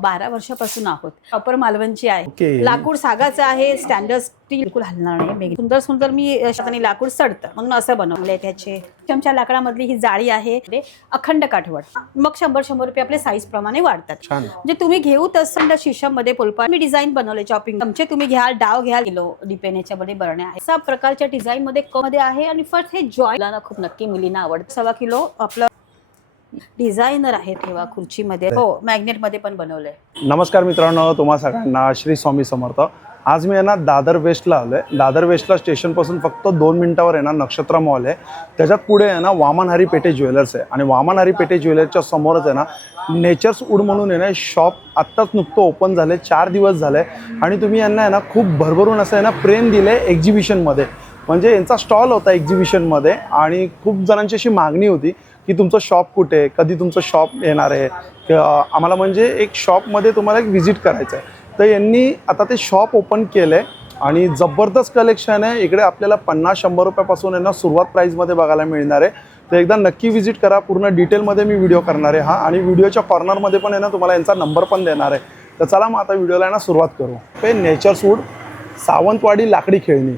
12 वर्षापासून आहोत. प्रॉपर मालवणची आहे. ओके. लाकूड सागाचं आहे. स्टँडर्ड स्टील बिलकुल हलणार नाही. सुंदर सुंदर मी हाताने लाकूड सडतं मग असं बनवलंय. त्याचे चमच्या लाकडामधली ही जाळी आहे. अखंड काठवड. मग 100 रुपये आपले साईज प्रमाणे वाढतात. म्हणजे तुम्ही घेऊ तसं शिशामध्ये पोलपा मी डिझाईन बनवले. चॉपिंग चमचे तुम्ही घ्याल, डाव घ्याल, किलो डिपेंड याच्यामध्ये बरण्या आहे. अशा प्रकारच्या डिझाईन मध्ये मध्ये आहे. आणि फर्स्ट हे जॉयला खूप नक्की मुलींना आवडतं. 1.25 किलो आपलं डिझायनर आहे. ठेवा खुर्चीमध्ये. हो, मॅग्नेट मध्ये पण बनवलंय. नमस्कार मित्रांनो, तुम्हा सगळ्यांना श्री स्वामी समर्थ. आज मी आहे ना दादर वेस्टला आलोय. दादर वेस्टला स्टेशनपासून फक्त 2 मिनिटावर आहे ना नक्षत्र मॉल आहे. त्याच्यात पुढे आहे ना वामनहरी पेठे ज्वेलर्स आहे. आणि वामनहरी पेठे ज्वेलर्सच्या समोरच आहे ना नेचर्स वूड म्हणून आहे ना शॉप आत्ताच नुकतं ओपन झाले. 4 दिवस झाले. आणि तुम्ही यांना आहे ना खूप भरभरून असं आहे ना प्रेम दिले एक्झिबिशनमध्ये. म्हणजे यांचा स्टॉल होता एक्झिबिशनमध्ये आणि खूप जणांची अशी मागणी होती की तुमचं शॉप कुठे, कधी तुमचं शॉप येणार आहे, आम्हाला म्हणजे एक शॉपमध्ये तुम्हाला एक व्हिजिट करायचं आहे. तर यांनी आता ते शॉप ओपन केलं आहे आणि जबरदस्त कलेक्शन आहे. इकडे आपल्याला 50-100 रुपयापासून आहे ना सुरुवात प्राईजमध्ये बघायला मिळणार आहे. तर एकदा नक्की व्हिजिट करा. पूर्ण डिटेलमध्ये मी व्हिडिओ करणार आहे आणि व्हिडिओच्या कॉर्नरमध्ये पण आहे ना तुम्हाला यांचा नंबर पण देणार आहे. तर चला मग आता व्हिडिओला आहे ना सुरुवात करू. हे नेचर्स वूड सावंतवाडी लाकडी खेळणी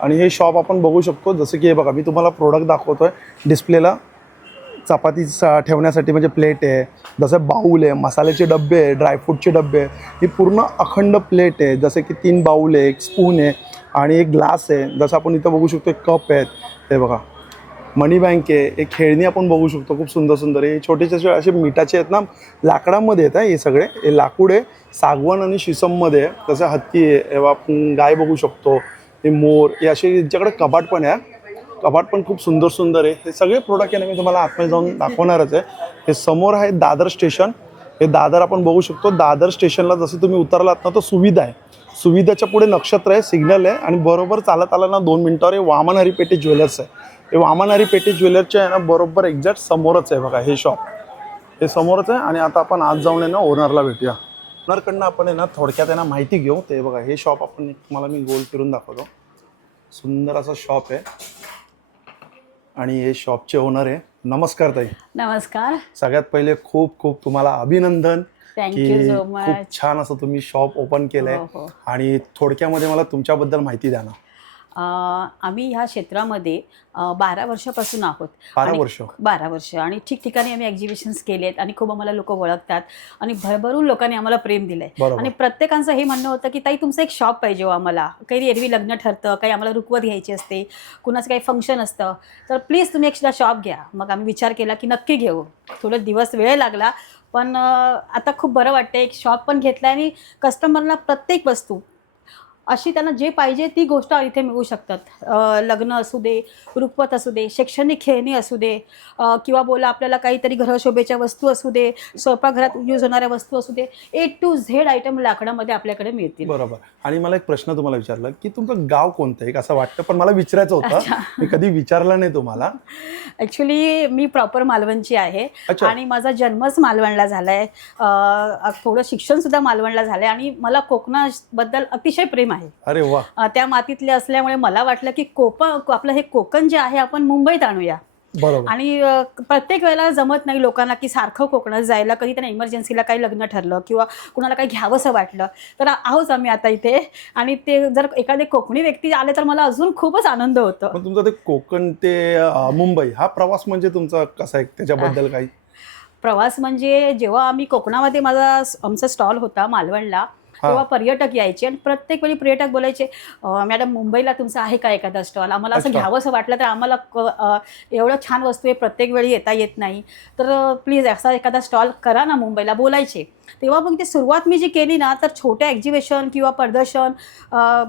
आणि हे शॉप आपण बघू शकतो. जसं की हे बघा, मी तुम्हाला प्रोडक्ट दाखवतो आहे डिस्प्लेला. चपाती ठेवण्यासाठी म्हणजे प्लेट आहे, जसं बाऊल आहे, मसाल्याचे डबे आहे, ड्रायफ्रूटचे डबे आहे. ही पूर्ण अखंड प्लेट आहे. जसे की 3 बाऊल आहे, एक स्पून आहे आणि एक ग्लास आहे. जसं आपण इथं बघू शकतो एक कप आहेत. हे बघा मनी बँक आहे. एक खेळणी आपण बघू शकतो खूप सुंदर सुंदर आहे. छोटेसे असे मिठाचे आहेत ना, लाकडामध्ये आहेत हे सगळे. हे लाकूड आहे, सागवण आणि शिसममध्ये आहे. जसं हत्ती आहे, आपण गाय बघू शकतो, हे मोर, हे असे यांच्याकडे कपाट पण आहे. कपाट पण खूप सुंदर सुंदर आहे. हे सगळे प्रोडक्ट आहे ना मी तुम्हाला आतमध्ये जाऊन दाखवणारच आहे. हे समोर आहे दादर स्टेशन. हे दादर आपण बघू शकतो. दादर स्टेशनला जसं तुम्ही उतरलात ना, तो सुविधा आहे. सुविधाच्या पुढे नक्षत्र आहे, सिग्नल आहे आणि बरोबर चालत आला ना 2 मिनिटावर हे वामनहरी पेठे ज्वेलर्स आहे. हे वामनहरी पेठे ज्वेलर्सच्या आहे ना बरोबर एक्झॅक्ट समोरच आहे बघा हे शॉप. हे समोरच आहे. आणि आता आपण आज जाऊन आहे ना ओनरला भेटूया. ओनरकडनं आपण आहे ना थोडक्यात आहे ना माहिती घेऊ. ते बघा हे शॉप आपण तुम्हाला मी गोल फिरून दाखवतो. सुंदर असं शॉप आहे आणि हे शॉपचे ओनर आहे. नमस्कार ताई. नमस्कार. सगळ्यात पहिले खूप खूप तुम्हाला अभिनंदन थँक्यू सो मच. खूप छान असं तुम्ही शॉप ओपन केलंय. आणि थोडक्यामध्ये मला तुमच्याबद्दल माहिती द्या ना. आम्ही ह्या क्षेत्रामध्ये 12 वर्षापासून आहोत. 12 वर्ष आणि ठिकठिकाणी आम्ही एक्झिबिशन्स केलेत आणि खूप आम्हाला लोक ओळखतात आणि भरभरून लोकांनी आम्हाला प्रेम दिलंय. आणि प्रत्येकाचं हे म्हणणं होतं की ताई तुमचं एक शॉप पाहिजे हो आम्हाला. काही एरवी लग्न ठरतं, काही आम्हाला रुखवत घ्यायची असते, कुणाचं काही फंक्शन असतं, तर प्लीज तुम्ही एकदा शॉप घ्या. मग आम्ही विचार केला की नक्की घेऊ. थोडं दिवस वेळ लागला पण आता खूप बरं वाटतं. एक शॉप पण घेतला आणि कस्टमरला प्रत्येक वस्तू अशी त्यांना जे पाहिजे ती गोष्ट इथे मिळू शकतात. लग्न असू दे, रुखवत असू दे, शैक्षणिक खेळणी असू दे, किंवा बोला आपल्याला काहीतरी घरशोभेच्या वस्तू असू दे, स्वयंपाकघरात यूज होणाऱ्या वस्तू असू दे, A to Z आयटम लाकडामध्ये आपल्याकडे मिळतील. बरोबर. आणि मला एक प्रश्न तुम्हाला विचारला की तुमचं गाव कोणतं आहे, असं वाटतं पण मला विचारायचं होतं. मी कधी विचारलं नाही तुम्हाला. ॲक्च्युली मी प्रॉपर मालवणची आहे आणि माझा जन्मच मालवणला झालाय. थोडं शिक्षण सुद्धा मालवणला झालंय आणि मला कोकणाबद्दल अतिशय प्रेम आहे. अरे वा. त्या मातीतले असल्यामुळे मला वाटलं की आपलं हे कोकण जे आहे आपण मुंबईत आणूया. बरोबर. आणि प्रत्येक वेळेला जमत नाही लोकांना की सारखं कोकणात जायला. कधी त्यांना इमर्जन्सीला काही लग्न ठरलं किंवा कुणाला काही घ्यावंसं वाटलं तर आहोच आम्ही आता इथे. आणि ते जर एखादे कोकणी व्यक्ती आले तर मला अजून खूपच आनंद होतो. पण तुमचा ते कोकण ते मुंबई हा प्रवास म्हणजे तुमचा कसा आहे, त्याच्याबद्दल काही प्रवास म्हणजे जेव्हा आम्ही कोकणामध्ये आमचा स्टॉल होता मालवणला, तेव्हा पर्यटक यायचे आणि प्रत्येक वेळी पर्यटक बोलायचे मॅडम मुंबईला तुमचं आहे का एखादा स्टॉल, आम्हाला असं घ्यावं असं वाटलं तर आम्हाला एवढं छान वस्तू आहे प्रत्येक वेळी येता येत नाही तर प्लीज असा एखादा स्टॉल करा ना मुंबईला बोलायचे. तेव्हा मग ते सुरुवात मी जी केली ना तर छोट्या एक्झिबिशन किंवा प्रदर्शन,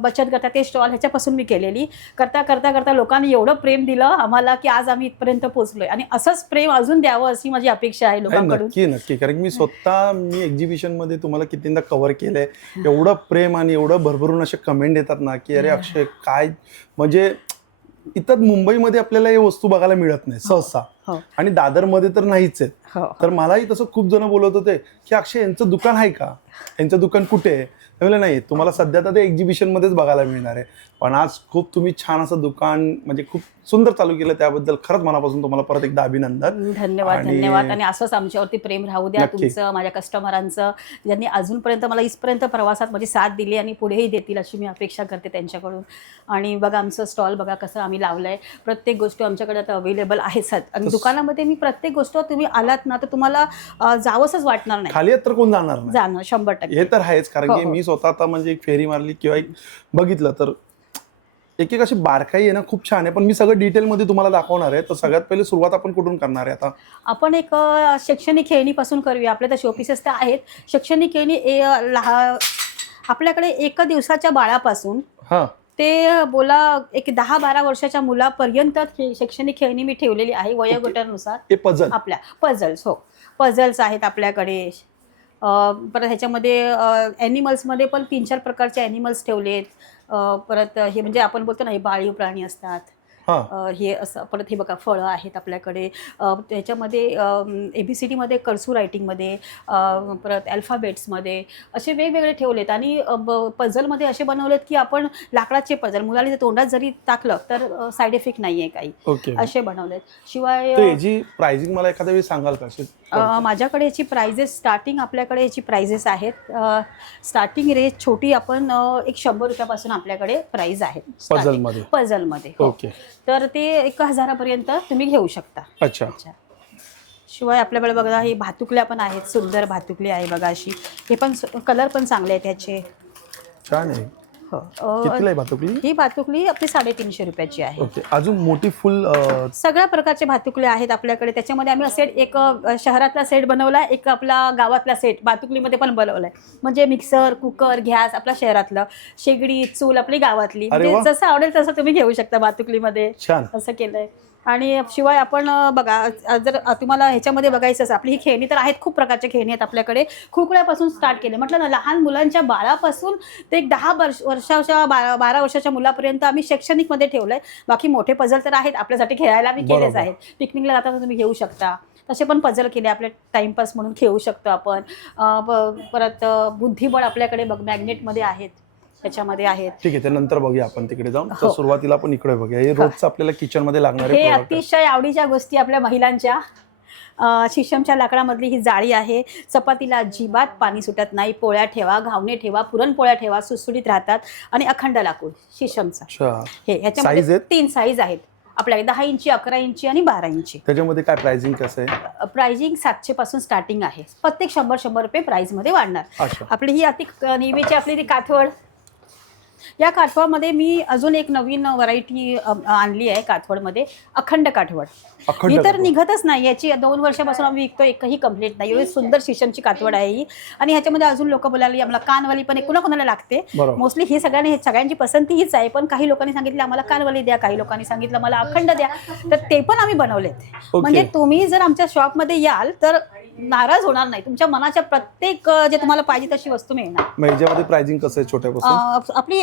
बचत गटात ते स्टॉल ह्याच्यापासून मी केलेली. करता करता करता लोकांनी एवढं प्रेम दिलं आम्हाला की आज आम्ही इथपर्यंत पोहोचलोय आणि असंच प्रेम अजून द्यावं अशी माझी अपेक्षा आहे लोकांकडून. नक्की नक्की. कारण मी स्वतः एक्झिबिशनमध्ये तुम्हाला कितींदा कव्हर केलंय. एवढं प्रेम आणि एवढं भरभरून असे कमेंट येतात ना की अरे अक्षय काय, म्हणजे इथं मुंबईमध्ये आपल्याला हे वस्तू बघायला मिळत नाही सहसा. हो. आणि दादरमध्ये तर नाहीच आहेत. हो. तर मलाही तसं खूप जण बोलत होते की अक्षय यांचं दुकान आहे का, यांचं दुकान कुठे आहे. म्हणलं नाही, तुम्हाला सध्या तर ते एक्झिबिशन मध्येच बघायला मिळणार आहे. पण आज खूप तुम्ही छान असं दुकान म्हणजे खूप सुंदर चालू केलं, त्याबद्दल खरंच मनापासून तुम्हाला परत एकदा अभिनंदन. धन्यवाद. धन्यवाद. आणि असंच आमच्यावरती प्रेम राहू द्या तुमचं, माझ्या कस्टमरांचं, ज्यांनी अजूनपर्यंत मला इथपर्यंत प्रवासात माझी साथ दिली आणि पुढेही देतील अशी मी अपेक्षा करते त्यांच्याकडून. आणि बघा आमचं स्टॉल बघा कसं आम्ही लावलंय, प्रत्येक गोष्ट आमच्याकडे आता अवेलेबल आहेच. आणि दुकानामध्ये मी प्रत्येक गोष्ट तुम्ही आलात ना तर तुम्हाला जावंसच वाटणार नाही, खाली तर कोण जाणार नाही, जाणं 100%. हे तर आहेच. कारण की मी स्वतः आता म्हणजे एक फेरी मारली किंवा एक बघितलं तर एक एक अशी बारकाई आहे ना, खूप छान आहे. पण मी सगळं डिटेलमध्ये तुम्हाला दाखवणार आहे. तर सगळ्यात पहिले सुरुवात आपण कुठून करणार आहे आता? आपण एक शैक्षणिक खेळणीपासून करूया. आपल्या तर शोपीसेस तर आहेत. शैक्षणिक खेळणी आपल्याकडे 1 दिवसाच्या बाळापासून ते बोला एक 10-12 वर्षाच्या मुलापर्यंत शैक्षणिक खेळणी मी ठेवलेली आहे वयोगटानुसार. पझल, आपल्या पझल्स, हो पझल्स आहेत आपल्याकडे. परत ह्याच्यामध्ये ॲनिमल्समध्ये पण 3-4 प्रकारचे ॲनिमल्स ठेवलेत. परत हे म्हणजे आपण बोलतो ना, हे पाळीव प्राणी असतात, हे असं. परत हे बघा फळं आहेत आपल्याकडे. त्याच्यामध्ये ABCDमध्ये कर्सू रायटिंगमध्ये, परत अल्फाबेट्समध्ये असे वेगवेगळे ठेवलेत. आणि पझलमध्ये असे बनवलेत की आपण लाकडाचे पझल मुलाला तोंडात जरी टाकलं तर साईड इफेक्ट नाही आहे काही, असे बनवलेत. शिवाय याची प्राइसिंग मला एखाद्या वेळी सांगाल का? माझ्याकडे याची प्राइजेस स्टार्टिंग, आपल्याकडे याची प्राइजेस आहेत स्टार्टिंग रेट छोटी आपण एक 100 रुपयापासून आपल्याकडे प्राइस आहे पझलमध्ये. ओके. तर ते 1000पर्यंत तुम्ही घेऊ शकता. अच्छा. शिवाय आपल्याकडे बघा ही भातुकल्या पण आहेत, सुंदर भातुकली आहे बघा अशी. हे पण कलर पण चांगले आहेत त्याचे, छान आहे. कितीला आहे भातुकली? ही भातुकली आपली 350 रुपयाची आहे. ओके. अजून मोठी फुल सगळ्या प्रकारचे भातुकले आहेत आपल्याकडे. त्याच्यामध्ये आम्ही सेट एक शहरातला सेट बनवला, एक आपला गावातला सेट भातुकलीमध्ये पण बनवलाय. म्हणजे मिक्सर, कुकर, गॅस आपला शहरातलं, शेगडी, चूल आपली गावातली. म्हणजे जसं आवडेल तसं तुम्ही घेऊ शकता भातुकलीमध्ये, असं केलंय. आणि शिवाय आपण बघा जर तुम्हाला ह्याच्यामध्ये बघायचं असं, आपली ही खेळणी तर आहेत, खूप प्रकारच्या खेळणी आहेत आपल्याकडे. खुळखुळ्यापासून स्टार्ट केले म्हटलं ना, लहान मुलांच्या बाळापासून ते एक 10 वर्षाच्या 12 वर्षाच्या मुलापर्यंत आम्ही शैक्षणिकमध्ये ठेवलंय. बाकी मोठे पझल तर आहेत आपल्यासाठी खेळायला, आम्ही केलेच आहेत. पिकनिकला जाताना तुम्ही घेऊ शकता तसे पण पझल केले, आपले टाइमपास म्हणून खेळू शकतो आपण. परत बुद्धिबळ आपल्याकडे बघ मॅग्नेटमध्ये आहेत, त्याच्यामध्ये आहेत. ठीक आहे, ते नंतर बघूया आपण तिकडे जाऊन. तर सुरुवातीला आपण इकडे बघूया. हे रोजचं आपल्याला किचन मध्ये लागणार आहे. हे अतिशय आवडीच्या गोष्टी आपल्या महिलांच्या. शिशमच्या लाकडामधली ही जाळी आहे. चपातीला अजिबात पाणी सुटत नाही. पोळ्या ठेवा, घावणे ठेवा, पुरणपोळ्या ठेवा, सुटसुटीत राहतात. आणि अखंड लाकूड शिशमचा. हे ह्याच्यामध्ये 3 साईज आहेत आपल्याकडे, 10 इंची, 11 इंची आणि 12 इंची. त्याच्यामध्ये काय प्राइसिंग कसं आहे? प्राइसिंग 700 पासून स्टार्टिंग आहे. प्रत्येक 100 रुपये प्राइस मध्ये वाढणार. आपली ही अति नेहमीची आपली ती काथवड. या काठवडमध्ये मी अजून एक नवीन व्हरायटी आणली आहे काठवडमध्ये, अखंड काठवड. ही तर निघतच नाही, याची 2 वर्षापासून आम्ही विकतो, एकही कंप्लीट नाही. एवढी सुंदर शिशमची काठवड आहे ही. आणि ह्याच्यामध्ये अजून लोक बोलायला आम्हाला कानवाली पण कोणाकोणाला लागते. मोस्टली ही सगळ्यांची पसंती हीच आहे. पण काही लोकांनी सांगितलं आम्हाला कानवाली द्या, काही लोकांनी सांगितलं मला अखंड द्या, तर ते पण आम्ही बनवलेत. म्हणजे तुम्ही जर आमच्या शॉपमध्ये याल तर नाराज होणार नाही. तुमच्या मनाच्या प्रत्येक जे तुम्हाला पाहिजे तशी वस्तू मिळणार. याच्यामध्ये प्राइसिंग कसं आहे छोट्यापासून? आपली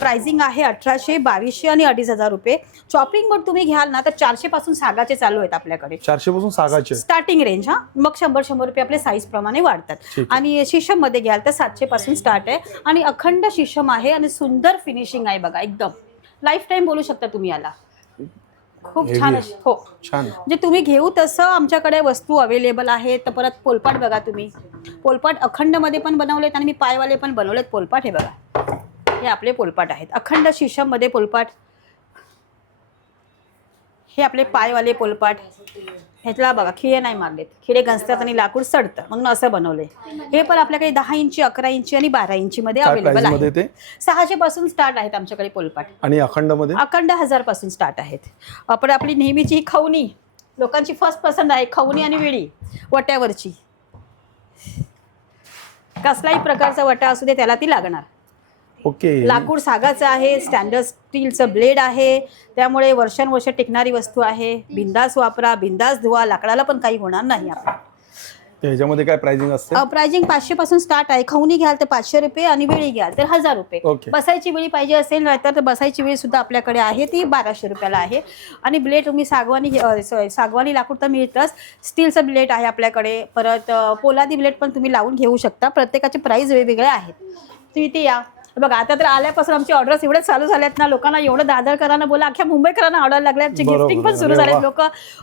प्राइसिंग आहे 1800, 2200 आणि 2500 रुपये. चॉपिंग बोर्ड तुम्ही घ्याल ना तर 400 पासून सागाचे चालू आहेत आपल्याकडे. 400 पासून सागाचे स्टार्टिंग रेंज. मग 100 रुपये आपले साईज प्रमाणे वाढतात. आणि शिशम मध्ये घ्याल तर 700 पासून स्टार्ट आहे. आणि अखंड शिशम आहे आणि सुंदर फिनिशिंग आहे बघा, एकदम लाईफ टाइम बोलू शकता तुम्ही याला. खूप छान. हो छान. म्हणजे तुम्ही घेऊ तसं आमच्याकडे वस्तू अवेलेबल आहे. तर परत पोलपाट बघा तुम्ही, पोलपाट अखंड मध्ये पण बनवलेत आणि मी पायवाले पण बनवलेत पोलपाट. हे बघा, हे आपले पोलपाट आहेत अखंड शिशम मध्ये पोलपाट. हे आपले पायवाले पोलपाट. ह्यातला बघा खिळे नाही मारलेत, खिळे घसतात आणि लाकूड सडतं म्हणून असं बनवलंय. हे पण आपल्याकडे 10 इंची, 11 इंची आणि 12 इंची मध्ये अवेलेबल आहे. 600 पासून स्टार्ट आहेत आमच्याकडे पोलपाट. आणि अखंड मध्ये? अखंड 1000 पासून स्टार्ट आहेत. आपण आपली नेहमीची खवणी, लोकांची फर्स्ट पसंत आहे, खवणी आणि विडी वट्यावरची. कसलाही प्रकारचा वटा असू दे त्याला ती लागणार. ओके. लाकूड सागाचं आहे, स्टँडर्ड स्टीलचं ब्लेड आहे, त्यामुळे वर्षानुवर्ष टिकणारी वस्तू आहे. बिंदास वापरा, बिंदास धुवा, लाकडाला पण काही होणार नाही. आपण ह्याच्यामध्ये काय प्राइसिंग असते? प्राइसिंग 500 पासून स्टार्ट आहे. खवणी घ्याल तर 500 रुपये आणि वेळी घ्याल तर 1000 रुपये. Okay. बसायची वेळी पाहिजे असेल तर बसायची वेळ सुद्धा आपल्याकडे आहे, ती 1200 रुपयाला आहे. आणि ब्लेड तुम्ही सागवानी लाकूड तर मिळतंच, स्टीलचं ब्लेड आहे आपल्याकडे, परत पोलादी ब्लेड पण तुम्ही लावून घेऊ शकता. प्रत्येकाचे प्राइस वेगवेगळे आहेत. तुम्ही ते या बघा. आता तर आल्यापासून आमची ऑर्डर्स एवढे चालू झाल्यात ना, लोकांना एवढं दादरकरांना बोला, अख्ख्या मुंबईकरांना ऑर्डर लागल्या, गिफ्टिंग पण सुरू झालेत. लोक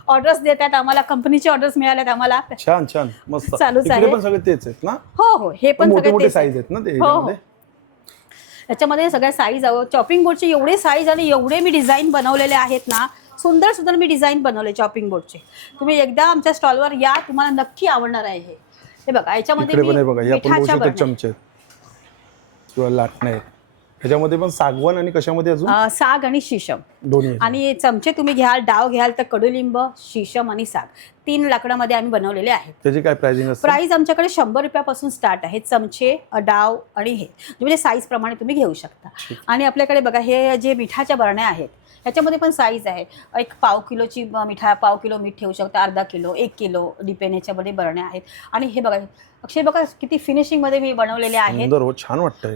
ऑर्डर्स देतात आम्हाला, कंपनीचे ऑर्डर्स मिळाल्यात आम्हाला. छान छान मस्त. चालूच आहे. इकडे पण सगळे तेच आहेत ना? हो, हे पण मोठे मोठे सगळे साईज आहेत ना ते हो. ह्याच्यामध्ये? याच्यामध्ये सगळ्या साईज चॉपिंग बोर्डचे एवढे साईज आणि एवढे मी डिझाईन बनवलेले आहेत ना, सुंदर सुंदर मी डिझाईन बनवले चॉपिंग बोर्डचे. तुम्ही एकदा आमच्या स्टॉलवर या, तुम्हाला नक्की आवडणार आहे हे बघा. याच्यामध्ये इकडे पण आहे बघा, हे आपण बघू मिठाच्या शकतो बरण्या. चमचे किंवा लाटणे आहेत. ह्याच्यामध्ये पण सागवान आणि कशामध्ये अजून? साग आणि शीशम दोन्ही आहेत. आणि चमचे तुम्ही घ्याल, डाव घ्याल तर कडुलिंब, शीशम आणि साग 3 लाकडामध्ये आम्ही बनवलेले आहेत. त्याची काय प्राइसिंग असते? प्राइस आमच्याकडे 100 रुपयापासून स्टार्ट आहे. चमचे, डाव आणि हे म्हणजे साईज प्रमाणे तुम्ही घेऊ शकता. आणि आपल्याकडे बघा हे जे मिठाच्या बरण्या आहेत, ह्याच्यामध्ये पण साईज आहे. एक पाव किलोची पाव किलो मीठ ठेवू शकता, अर्धा किलो, 1 किलो डिपेंड ह्याच्यामध्ये बरण्या आहेत. आणि हे बघा अक्षय, बघा किती फिनिशिंगमध्ये मी बनवलेले आहेत. सुंदर हो, छान वाटतंय.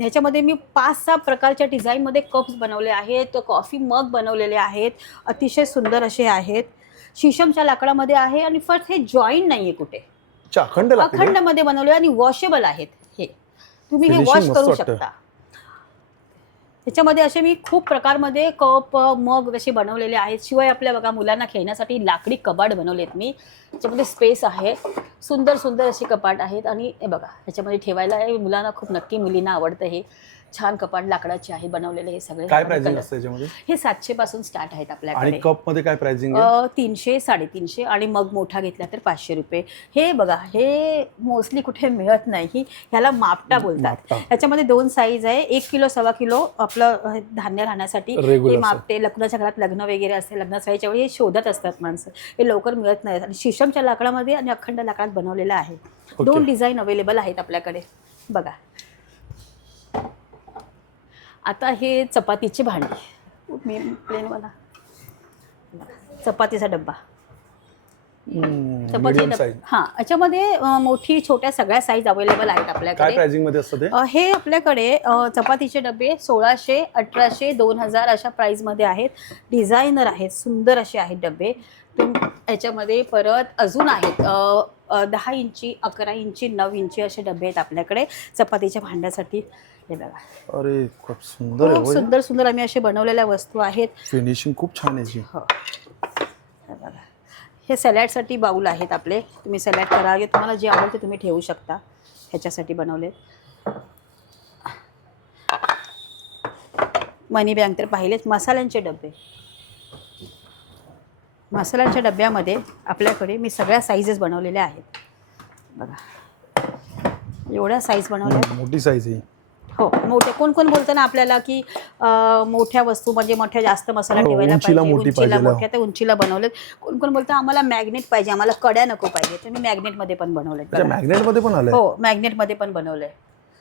ह्याच्यामध्ये मी 5-6 प्रकारच्या डिझाईनमध्ये कप्स बनवले आहेत, कॉफी मग बनवलेले आहेत, अतिशय सुंदर असे आहेत. शीशमच्या लाकडामध्ये आहे आणि फक्त हे जॉईंट नाहीये कुठे, अखंडमध्ये बनवले आणि वॉशेबल आहेत. हे तुम्ही हे वॉश करू शकता. त्याच्यामध्ये असे मी खूप प्रकारमध्ये कप मग असे बनवलेले आहेत. शिवाय आपल्या बघा मुलांना खेळण्यासाठी लाकडी कपाट बनवलेत मी. त्याच्यामध्ये स्पेस आहे, सुंदर सुंदर असे कपाट आहेत. आणि हे बघा ह्याच्यामध्ये ठेवायला आहे, मुलांना खूप नक्की मुलींना आवडतं. हे छान कपाट लाकडाचे आहे बनवलेले. हे सगळे काय प्राइसिंग असते याच्यामध्ये? हे 700 पासून स्टार्ट आहेत आपल्याकडे. आणि कप मध्ये काय प्राइसिंग आहे? 300, 350 आणि मग मोठा घेतला तर 500 रुपये. हे बघा, हे मोस्टली कुठे मिळत नाही. ह्याला मापटा बोलतात. ह्याच्यामध्ये 2 साईज आहे. 1 किलो, 1.25 किलो आपलं धान्य राहण्यासाठी हे मापटे. लग्नाच्या घरात लग्न वगैरे असते, लग्नासाईच्या वेळी हे शोधत असतात माणसं, हे लवकर मिळत नाहीत. आणि शीशमच्या लाकडामध्ये आणि अखंड लाकडात बनवलेलं आहे. 2 डिझाईन अवेलेबल आहेत आपल्याकडे. बघा आता हे चपातीचे भांडी, मी प्लेनवाला चपातीचा डब्बा, हां, याच्यामध्ये मोठी छोट्या सगळ्या साईज अवेलेबल आहेत आपल्याकडे. काय प्राइसिंग मध्ये असतं ते? हे आपल्याकडे चपातीचे डबे 1600, 1800, 2000 अशा प्राइसमध्ये आहेत. डिझायनर आहेत, सुंदर असे आहेत डबे. याच्यामध्ये परत अजून आहेत 10 इंची, 11 इंची, 9 इंची असे डबे आहेत आपल्याकडे चपातीच्या भांड्यासाठी. हे बघा, अरे खूप सुंदर आहे. खूप सुंदर सुंदर आम्ही असे बनवलेल्या वस्तू आहेत. फिनिशिंग खूप छान आहे. हो, हे बघा, हे सॅलॅडसाठी बाऊल आहेत आपले. तुम्ही सॅलॅड करावे, तुम्हाला जे आवडेल ते तुम्ही ठेवू शकता. ह्याच्यासाठी बनवले. मनी बँक तर पाहिलेच. मसाल्यांचे डबे, मसाल्यांच्या डब्यामध्ये आपल्याकडे मी सगळ्या साईजेस बनवलेल्या आहेत. बघा एवढ्या साईज बनवल्या, मोठी साईज आहे. हो, मोठे. कोण कोण बोलतं ना आपल्याला की मोठ्या वस्तू म्हणजे मोठ्या जास्त मसाला ठेवायला उंचीला पाहिजे, मोठी उंचीला पाहिजे. मोठ्या, तर उंचीला बनवलेत. कोण कोण बोलतं आम्हाला मॅग्नेट पाहिजे, आम्हाला कडा नको पाहिजे, तर मी मॅग्नेटमध्ये पण बनवलेत. मॅग्नेट मध्ये पण आलंय? हो, मॅग्नेटमध्ये पण बनवलंय.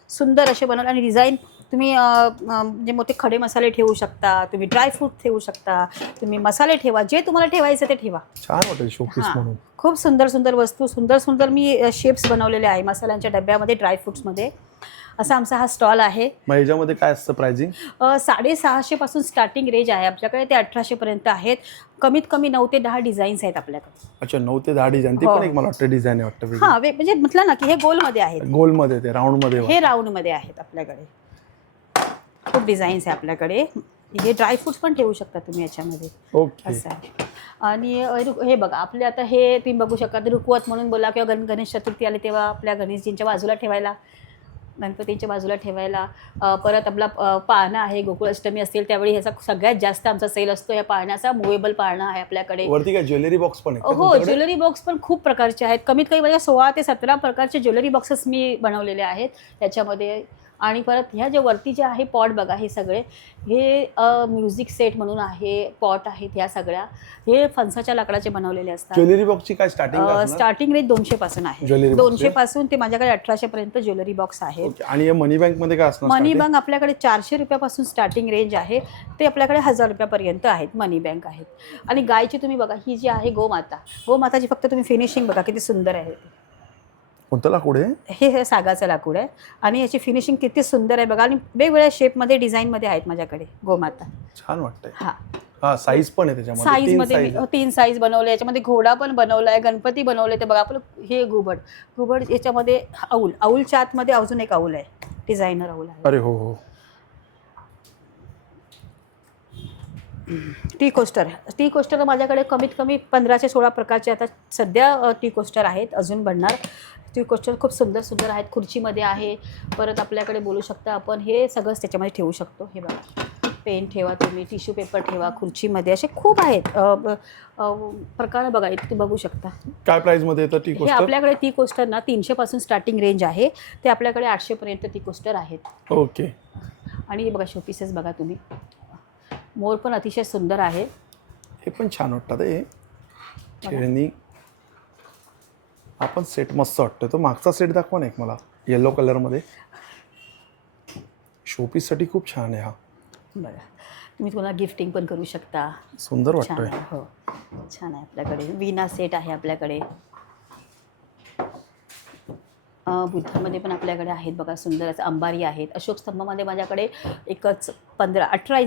सुंदर असे बनवले. आणि डिझाईन तुम्ही म्हणजे मोठे खडे मसाले ठेवू शकता, तुम्ही ड्रायफ्रूट ठेवू शकता, तुम्ही मसाले ठेवा, जे तुम्हाला ठेवायचं ते ठेवा. छान वाटेल शोपीस म्हणून. खूप सुंदर सुंदर वस्तू, सुंदर सुंदर मी शेप्स बनवलेले आहे मसाल्यांच्या डब्यामध्ये, ड्रायफ्रुट्समध्ये. असा आमचा हा स्टॉल आहे. मग याच्यामध्ये काय असतं प्राइसिंग? 650 पासून स्टार्टिंग रेंज आहे आपल्याकडे, ते 1800 पर्यंत आहेत. कमीत कमी 9 ते 10 डिझाईन्स आहेत आपल्याकडे. अच्छा, 9 ते 10 डिझाईन. ते पण एक मला वाटतं डिझाईन आहे वाटतं. हां, म्हणजे म्हटलं ना की हे गोलमध्ये आहेत. गोलमध्ये, ते राऊंडमध्ये. हे राऊंडमध्ये आहेत आपल्याकडे. खूप डिझाईन्स आहे आपल्याकडे. हे ड्रायफ्रुट्स पण ठेवू शकता तुम्ही याच्यामध्ये. ओके, असं आहे. आणि हे बघा आपले आता हे तुम्ही बघू शकता, रुकवत म्हणून बोला किंवा गणेश चतुर्थी आली तेव्हा आपल्या गणेशजींच्या बाजूला ठेवायला, गणपतींच्या बाजूला ठेवायला. परत आपला पाळणा आहे, गोकुळाष्टमी असतील त्यावेळी ह्याचा सगळ्यात जास्त आमचा सेल असतो. या पाळण्याचा मुव्हेबल पाळणा आहे आपल्याकडे. वरती काय ज्वेलरी बॉक्स पण आहे? हो, ज्वेलरी बॉक्स पण खूप प्रकारचे आहेत. कमीत कमी म्हणजे 16 ते 17 प्रकारचे ज्वेलरी बॉक्सेस मी बनवलेले आहेत त्याच्यामध्ये. आणि परत ह्या जे वरती जे आहे पॉट बघा, हे सगळे हे म्युझिक सेट म्हणून आहे, पॉट आहेत ह्या सगळ्या. हे फणसाच्या लाकडाचे बनवलेले असतात. ज्वेलरी बॉक्सची काय स्टार्टिंग रेंज 200 पासून आहे. 200 पासून ते माझ्याकडे 1800 पर्यंत ज्वेलरी बॉक्स आहे. आणि मनी बँक मध्ये काय असणार? मनी बँक आपल्याकडे 400 रुपयापासून स्टार्टिंग रेंज आहे, ते आपल्याकडे 1000 रुपयापर्यंत आहेत मनी बँक आहेत. आणि गायची तुम्ही बघा, ही जी आहे गोमाता, गोमाताची फक्त तुम्ही फिनिशिंग बघा किती सुंदर आहे. कोणतं लाकूड आहे? हे सागाचं लाकूड आहे आणि याची फिनिशिंग किती सुंदर आहे बघा आणि वेगवेगळ्या शेपमध्ये डिझाईनमध्ये आहेत माझ्याकडे गोमाता. छान वाटतंय. हा हा साईज पण आहे त्याच्यामध्ये, साईज 3 मध्ये साईज आहे. 3 साईज बनवले, याच्यामध्ये घोडा पण बनवलाय, गणपती बनवले. ते बघा आपलं हे घुबड याच्यामध्ये औलच्या आतमध्ये अजून एक औल आहे, डिझायनर औल आहे. अरे हो हो. टी कोस्टर माझ्याकडे कमीत कमी 15 ते 16 प्रकारचे आता सध्या टी कोस्टर आहेत, अजून बनणार. टी कोस्टर खूप सुंदर सुंदर आहेत, खुर्चीमध्ये आहे. परत आपल्याकडे बोलू शकता आपण हे सगळंच त्याच्यामध्ये ठेवू शकतो. हे बघा, पेन ठेवा तुम्ही, टिश्यू पेपर ठेवा खुर्चीमध्ये, असे खूप आहेत प्रकार बघा. इथे बघू शकता. काय प्राइस मध्ये येतं टी हे कोस्टर? आपल्याकडे टी कोस्टर ना 300 पासून स्टार्टिंग रेंज आहे, ते आपल्याकडे 800 पर्यंत टी कोस्टर आहेत. ओके. आणि हे बघा शोपीसेस बघा तुम्ही, मोर पण अतिशय सुंदर आहे. हे पण छान वाटतात. हे खेळणी आपण सेट मस्त वाटतो. तो मागचा सेट दाखवा ना एक मला, येलो कलरमध्ये. शोपीससाठी खूप छान आहे हा. बघा तुम्ही तुम्हाला गिफ्टिंग पण करू शकता. सुंदर छान वाटतोय. आहे. हो छान आहे. आपल्याकडे वीणा सेट आहे आपल्याकडे. बुद्धामध्ये पण आपल्याकडे आहेत बघा सुंदर असं अंबारी आहेत. अशोक स्तंभामध्ये माझ्याकडे एकच 18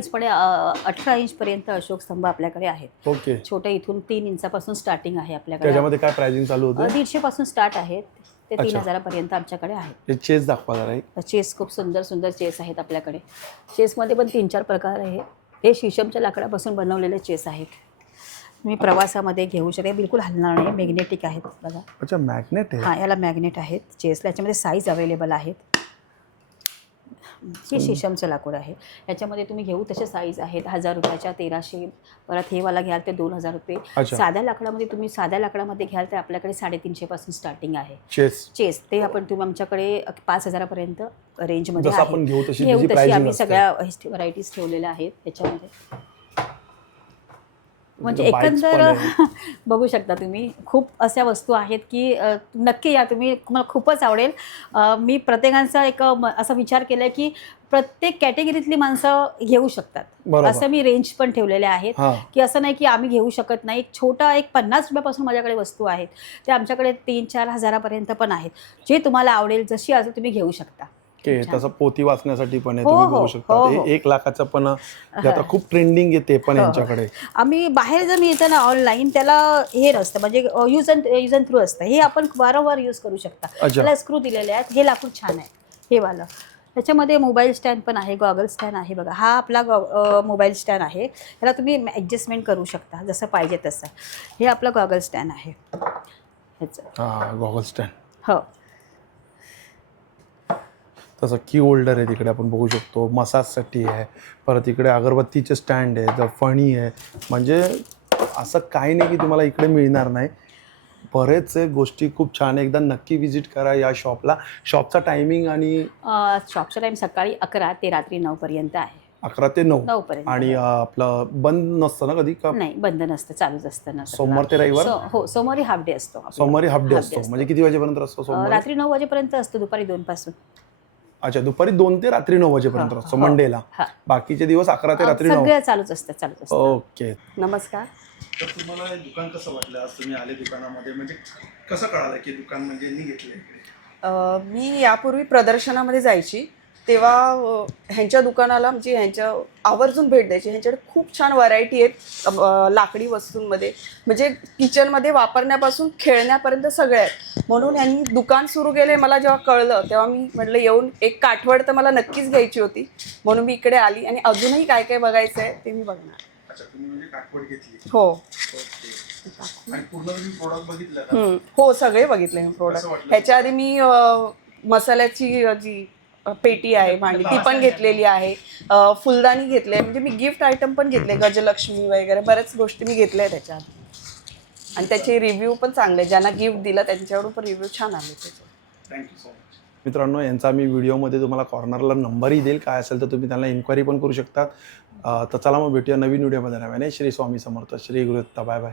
इंचपर्यंत अशोक स्तंभ आपल्याकडे आहेत. ओके. छोटे इथून 3 इंचापासून स्टार्टिंग आहे आपल्याकडे. त्याच्यामध्ये काय प्राइसिंग चालू होते? 150 पासून स्टार्ट आहेत ते अच्छा. 3000 पर्यंत आमच्याकडे आहेत. हे चेस दाखवा जरा एक. चेस खूप सुंदर सुंदर चेस आहेत आपल्याकडे. चेसमध्ये पण 3-4 प्रकार आहे. हे शीशमच्या लाकडापासून बनवलेले चेस आहेत. तुम्ही प्रवासामध्ये घेऊ शकता, बिलकुल हलणार नाही, मॅग्नेटिक आहेत बघा. अच्छा मॅग्नेट आहे. हां याला मॅग्नेट आहेत चेसला. याच्यामध्ये साईज अवेलेबल आहेत. हे शीशमचं लाकूड आहे. याच्यामध्ये तुम्ही घेऊ तसे साईज आहेत. 1000 रुपयाच्या 1300. परत हे वाला घ्याल ते 2000 रुपये. अच्छा. साध्या लाकडामध्ये घ्याल तर आपल्याकडे 350 पासून स्टार्टिंग आहे. चेस ते तुम्ही आमच्याकडे 5000 पर्यंत रेंजमध्ये जसं आपण घेऊ तशी घेऊ त्याची तशी प्राइसिंग आम्ही असते. सगळ्या व्हरायटीज ठेवलेल्या आहेत त्याच्यामध्ये. म्हणजे Bikes पण एकंदर आहे. बघू शकता तुम्ही खूप अशा वस्तू आहेत की नक्की या तुम्ही, मला खूपच आवडेल. मी प्रत्येकांचा असा विचार केला आहे की प्रत्येक कॅटेगरीतली माणसं घेऊ शकतात. बरोबर. असं मी रेंज पण ठेवलेल्या आहेत हां. की असं नाही की आम्ही घेऊ शकत नाही. एक 50 रुपयापासून माझ्याकडे वस्तू आहेत, ते आमच्याकडे 3-4 हजारापर्यंत पण आहेत. जे तुम्हाला आवडेल जशी असेल तुम्ही घेऊ शकता. ओके. तसं पोती वाचण्यासाठी पण आहे, हो, तुम्ही हो, बघू शकता. हो, ते हो. 1 लाखाचं पण जे आता खूप ट्रेंडिंग आहे ते पण हो, हो. यांच्याकडे. आम्ही बाहेर जर मी येतं ना ऑनलाईन, त्याला हे नसतं, म्हणजे यूज अँड थ्रू असतं. हे आपण वारंवार यूज करू शकता. अच्छा. त्याला स्क्रू दिलेले आहेत. हे लाकूड छान आहे हे वालं. त्याच्यामध्ये मोबाईल स्टँड पण आहे, गॉगल स्टँड आहे बघा. हा आपला मोबाईल स्टँड आहे. ह्याला तुम्ही ॲडजस्टमेंट करू शकता जसं पाहिजे तसं. हे आपलं गॉगल स्टँड आहे ह्याचं. हां गॉगल स्टँड. हो तसं की होल्डर आहे तिकडे आपण बघू शकतो, मसाजसाठी आहे. परत इकडे अगरबत्तीचे स्टँड आहे, फणी आहे. म्हणजे असं काही नाही की तुम्हाला इकडे मिळणार नाही. बरेच गोष्टी खूप छान आहे. एकदा नक्की विजिट करा या शॉपला. शॉपचा टायमिंग आणि शॉपचा टाईम सकाळी 11 ते रात्री 9 पर्यंत आहे. 11 ते 9. 9 पर्यंत. आणि आपलं बंद नसतं ना कधी का? नाही बंद नसतं, चालूच असतं ना. सोमवार ते रविवार? हो सोमवारी हाफ डे असतो आपला. सोमवारी हाफ डे असतो. म्हणजे किती वाजेपर्यंत असतो सोमवारी? रात्री 9 वाजेपर्यंत असतो, दुपारी 2 पासून. अच्छा, दुपारी 2 ते रात्री 9 वाजेपर्यंत असतो मंडेला. बाकीचे दिवस 11 ते रात्री 9. सगळं चालूच असतं. ओके. नमस्कार. तर तुम्हाला हे दुकान कसं वाटलं आज तुम्ही आले दुकानामध्ये? म्हणजे कसं कळालं की दुकान म्हणजे मी घेतलंय? मी यापूर्वी प्रदर्शनामध्ये जायची तेव्हा ह्यांच्या दुकानाला म्हणजे ह्यांच्या आवर्जून भेट द्यायची. ह्यांच्याकडे खूप छान व्हरायटी आहेत लाकडी वस्तूंमध्ये, म्हणजे किचनमध्ये वापरण्यापासून खेळण्यापर्यंत सगळे आहेत. म्हणून ह्यांनी दुकान सुरू केले मला जेव्हा कळलं तेव्हा मी म्हटलं येऊन एक काठवड तर मला नक्कीच घ्यायची होती. म्हणून मी इकडे आली आणि अजूनही काय काय बघायचं आहे ते मी बघणार. अच्छा, तुम्ही म्हणजे काठपड घेतली. हो आणि पूर्ण तुम्ही प्रोडक्ट बघितलं का? हो सगळे बघितले मी प्रोडक्ट. ह्याच्या आधी मी मसाल्याची जी पेटी आहे भांडी ती पण घेतलेली आहे. फुलदाणी घेतले, म्हणजे मी गिफ्ट आयटम पण घेतले, गजलक्ष्मी वगैरे बऱ्याच गोष्टी मी घेतल्या त्याच्या आधी. आणि त्याचे रिव्ह्यू पण चांगले, ज्यांना गिफ्ट दिलं त्यांच्याकडून पण रिव्ह्यू छान आले त्याचे. Thank you so much. मित्रांनो, यांचा मी व्हिडिओमध्ये तुम्हाला कॉर्नरला नंबरही देईल. काय असेल तर तुम्ही त्यांना इन्क्वायरी पण करू शकता. तर चला मग भेटूया नवीन व्हिडिओमध्ये. नव्याने. श्री स्वामी समर्थ. श्री गुरुदत्त. Bye bye.